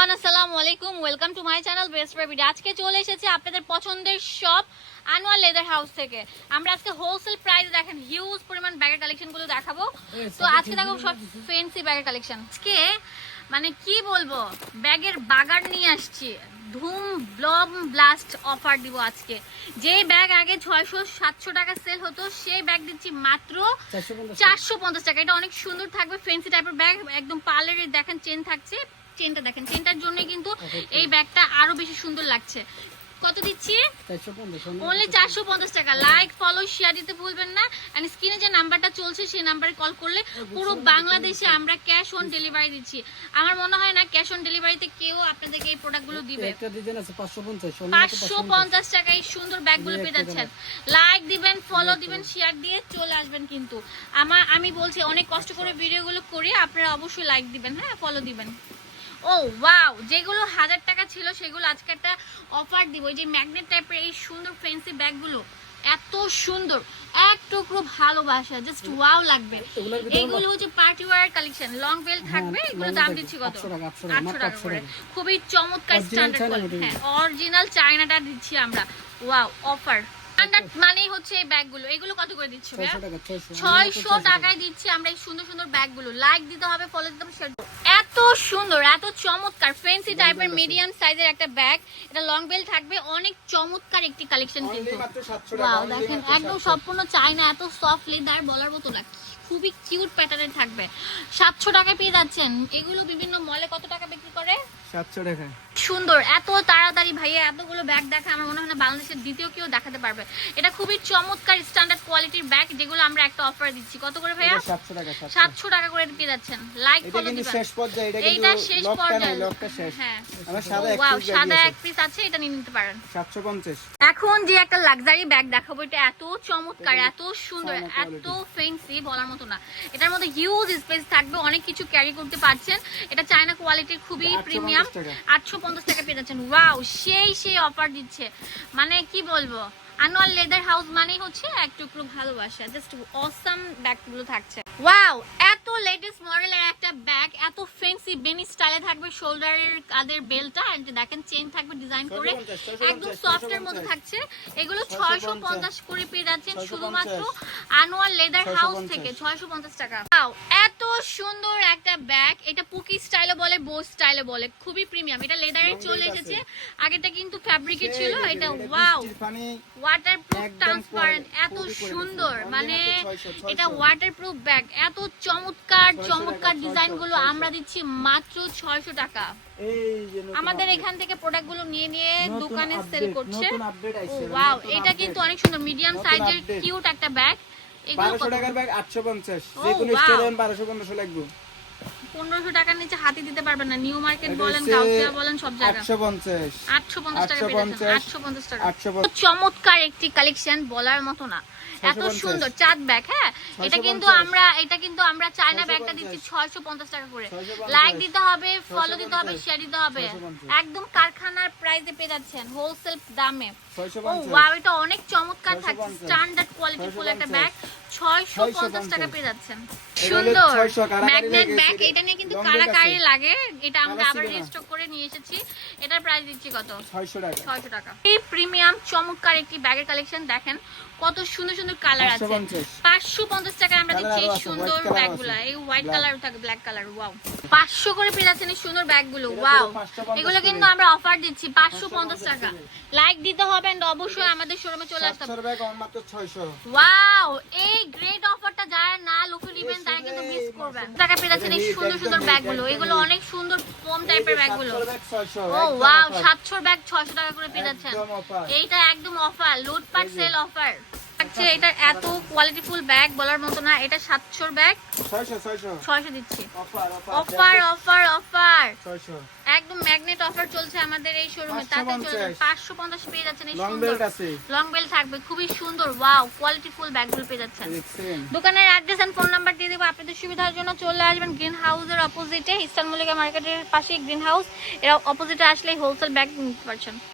Everyone আসসালামু আলাইকুম welcome to my channel best বেবিড আজকে চলে এসেছে আপনাদের পছন্দের শপ আনোয়ার লেদার হাউস থেকে। আমরা আজকে হোলসেল প্রাইস দেখেন হিউজ পরিমাণ ব্যাগের কালেকশনগুলো দেখাবো। তো আজকে দেখাবো সব ফেন্সি ব্যাগের কালেকশন আজকে মানে কি বলব ব্যাগের বাগান নিয়ে আসছি। ধুম ব্লম ব্লাস্ট অফার দিব আজকে। যে ব্যাগ আগে ছয়শো সাতশো টাকা সেল হতো সেই ব্যাগ দিচ্ছি মাত্র চারশো পঞ্চাশ টাকা। এটা অনেক সুন্দর থাকবে ফেন্সি টাইপের ব্যাগ একদম পার্লারে দেখেন চেন থাকছে। চেনটা দেখেন চেনটার জন্যই কিন্তু এই ব্যাগটা আরও বেশি সুন্দর লাগছে। কত দিচ্ছি? অনলি চারশো পঞ্চাশ টাকা। লাইক ফলো শেয়ার দিতে ভুলবেন না। এন্ড স্ক্রিনে যে নাম্বারটা চলছে সেই নাম্বারে কল করলে পুরো বাংলাদেশে আমরা ক্যাশ অন ডেলিভারি দিচ্ছি। আমার মনে হয় না ক্যাশ অন ডেলিভারিতে কেউ আপনাদেরকে এই প্রোডাক্টগুলো দিবে। একটা ডিজাইন আছে 550 পাঁচশো পঞ্চাশ। টাকা এই সুন্দর ব্যাগগুলো পেয়ে যাচ্ছেন। লাইক দিবেন ফলো দিবেন শেয়ার দিয়ে চলে আসবেন কিন্তু। আমার আমি বলছি অনেক কষ্ট করে ভিডিওগুলো করি আপনারা অবশ্যই লাইক দিবেন হ্যাঁ? ফলো দিবেন। ও ওয়াও যেগুলো হাজার টাকা ছিল সেগুলো আজকে একটা অফার দিব। যে ম্যাগনেট টাইপের এই সুন্দর ফেন্সি ব্যাগগুলো এত সুন্দর এক টুকরো ভালোবাসা জাস্ট ওয়াও লাগবে। এগুলো হচ্ছে party wear collection long belt থাকবে এগুলো দাম দিচ্ছি কত? 800 টাকা, 800 টাকা, আটশো টাকা করে। খুবই চমৎকার স্ট্যান্ডার্ড কোয়ালিটি হ্যাঁ অরিজিনাল চায়নাটা দিচ্ছি আমরা। ওয়াও অফার স্ট্যান্ডার্ড মানেই হচ্ছে এই ব্যাগগুলো এগুলো কত করে দিচ্ছি 600 টাকা 600 ছয়শো টাকায় দিচ্ছি আমরা এই সুন্দর সুন্দর ব্যাগগুলো লাইক দিতে হবে ফলো দিতে হবে। এত সুন্দর এত চমৎকার ফ্যান্সি টাইপের মিডিয়াম সাইজের একটা ব্যাগ এটা লং বেল থাকবে অনেক চমৎকার একটি কালেকশন কিন্তু। ওয়াও দেখেন একদম সম্পূর্ণ চাইনা এত সফট লেদার বলার মতো না। খুবই কিউট প্যাটার্নের থাকবে। সাতশো টাকায় পেয়ে যাচ্ছেন। এগুলো বিভিন্ন মলে কত টাকা বিক্রি করে? 700 টাকা। সুন্দর এত তাড়াতাড়ি ভাইয়া এতগুলো ব্যাগ দেখা আমার মনে হয় না বাংলাদেশের দ্বিতীয় কেউ দেখাতে পারবে। এটা খুবই চমৎকার স্ট্যান্ডার্ড কোয়ালিটির ব্যাগ যেগুলো আমরা একটা অফার দিচ্ছি। কত করে ভাইয়া? 700 টাকা 700 টাকা করে পেয়ে যাচ্ছেন। লাইক ফলো দিবেন শেষ পর্যায়ে এটা কিন্তু এইটা শেষ পর্যায়ে। লকটা শেষ। হ্যাঁ। আমার সাদা এক পিস সাদা এক পিস আছে এটা নিয়ে নিতে পারেন। 750 এখন যে একটা লাক্সারি ব্যাগ দেখাবো এটা এত চমৎকার এত সুন্দর এত ফেন্সি বলার মতো না। এটার মধ্যে হিউজ স্পেস থাকবে অনেক কিছু ক্যারি করতে পারছেন। এটা চায়না কোয়ালিটির খুবই প্রিমিয়াম টাকা। আটশো পঞ্চাশ টাকা পেয়ে যাচ্ছেন। ওয়াও সেই সেই অফার দিচ্ছে। মানে কি বলব? আনোয়ার লেদার হাউস মানেই হচ্ছে এক টুকরো ভালোবাসা। জাস্ট অসাম ব্যাগগুলো থাকছে। ওয়াও এত লেটেস্ট মডেলের একটা ব্যাগ এত ফেন্সি বেনি স্টাইলে থাকবে শোল্ডারের কাদের বেলটা এন্ড দেখেন চেন থাকবে ডিজাইন করে। একদম 650, সফট মধ্যে থাকছে। এগুলো ছয়শো পঞ্চাশ। করে পেয়ে যাচ্ছেন শুধুমাত্র আনোয়ার লেদার হাউস থেকে। ছয়শো পঞ্চাশ টাকা। Wow, এত সুন্দর একটা ব্যাগ এটা পুকি স্টাইলে বলে বো স্টাইলে বলে। খুবই প্রিমিয়াম এটা লেদারের চলে এসেছে। আগেটা কিন্তু ফ্যাব্রিকের ছিল। এটা ওয়াও ওয়াটারপ্রুফ ট্রান্সপারেন্ট এত সুন্দর। মানে 600, এটা ওয়াটারপ্রুফ ব্যাগ এত চমৎকার চমৎকার টাকা, ডিজাইনগুলো আমরা দিচ্ছি মাত্র ছয়শো টাকা। আমাদের এখান থেকে প্রোডাক্টগুলো নিয়ে নিয়ে দোকানে সেল করছে। ওয়াও এটা কিন্তু অনেক সুন্দর। মিডিয়াম সাইজের কিউট একটা ব্যাগ 1200 টাকার ব্যাগ 850 ও, যে কোনো। স্টোরে 1200 1500 লাগবে। পনেরোশো টাকার নিচে হাতি দিতে পারবেন না। নিউ মার্কেট বলেন গাউসিয়া বলেন সব জায়গা 850 আটশো পঞ্চাশ টাকা পেয়ে যাচ্ছেন। 850 আটশো পঞ্চাশ টাকা। চমৎকার একটি কালেকশন বলার মতো না। এত সুন্দর চাঁদ ব্যাগ হ্যাঁ? এটা কিন্তু আমরা এটা কিন্তু আমরা চায়না ব্যাগটা দিচ্ছি ছয়শো পঞ্চাশ। টাকা করে। লাইক দিতে হবে ফলো দিতে হবে শেয়ার দিতে হবে। একদম কারখানার প্রাইসে পেয়ে যাচ্ছেন হোলসেল দামে। ও ওয়াও এটা অনেক চমৎকার থাকছে। 650 স্ট্যান্ডার্ড কোয়ালিটি ফুল একটা ব্যাগ পঞ্চাশ 650 টাকা পেয়ে যাচ্ছেন। সুন্দর। ম্যাগনেট ব্যাগ এটা নিয়ে কিন্তু কারাকারি লাগে। এটা আমরা আবার রিস্টক করে নিয়ে এসেছি। এটার প্রাইস দিচ্ছি কত? 600 টাকা। ছয়শো টাকা। এই প্রিমিয়াম চমৎকার একটি ব্যাগের কালেকশন দেখেন কত সুন্দর সুন্দর কালার আছে। 550 পাঁচশো টাকায় আমরা দিচ্ছি সুন্দর ব্যাগগুলো এই হোয়াইট কালার থাকে ব্ল্যাক কালার ওয়াও পাঁচশো করে পেয়ে যাচ্ছেন এই সুন্দর ব্যাগগুলো ওয়াও এগুলো কিন্তু আমরা অফার দিচ্ছি পাঁচশো পঞ্চাশ 550 টাকা। লাইক দিতে হবে and অবশ্যই আমাদের শোরুমে চলে আসতে হবে। 700 ব্যাগ মাত্র 600 ওয়াও এই গ্রেট অফারটা যারা না লুকে নেবেন তারা কিন্তু মিস করবেন টাকা পেয়ে যাচ্ছেন এই সুন্দর সুন্দর ব্যাগগুলো। এগুলো অনেক সুন্দর ফোম টাইপের ব্যাগগুলো। 700 ব্যাগ 600 ও ওয়াও offer। সাতশোর ব্যাগ ছয়শো টাকা করে পেয়ে যাচ্ছেন। এইটা একদম অফার লুটপাট সেল অফার এটা এত কোয়ালিটিফুল ব্যাগ বলার মতো না এটা সাতশোর ব্যাগ 600 600 ছয়শো দিচ্ছি। অফার অফার অফার অফার 600 একদম ম্যাগনেট অফার চলছে আমাদের এই শোরুমে তাতে চলবে 550 পাঁচশো পঞ্চাশ পেয়ে যাচ্ছেন এই লং সুন্দর। লং বেল থাকবে খুবই সুন্দর। ওয়াও কোয়ালিটিফুল ব্যাগগুলো পেয়ে যাচ্ছেন। দোকানের অ্যাড্রেস এন্ড ফোন নাম্বার আপনাদের সুবিধার জন্য চলে আসবেন গ্রিন হাউসের অপোজিটে ইস্টার্ন মল্লিকা মার্কেটের পাশে গ্রিন হাউস এরা অপোজিটে আসলেই হোলসেল ব্যাগ নিতে পারছেন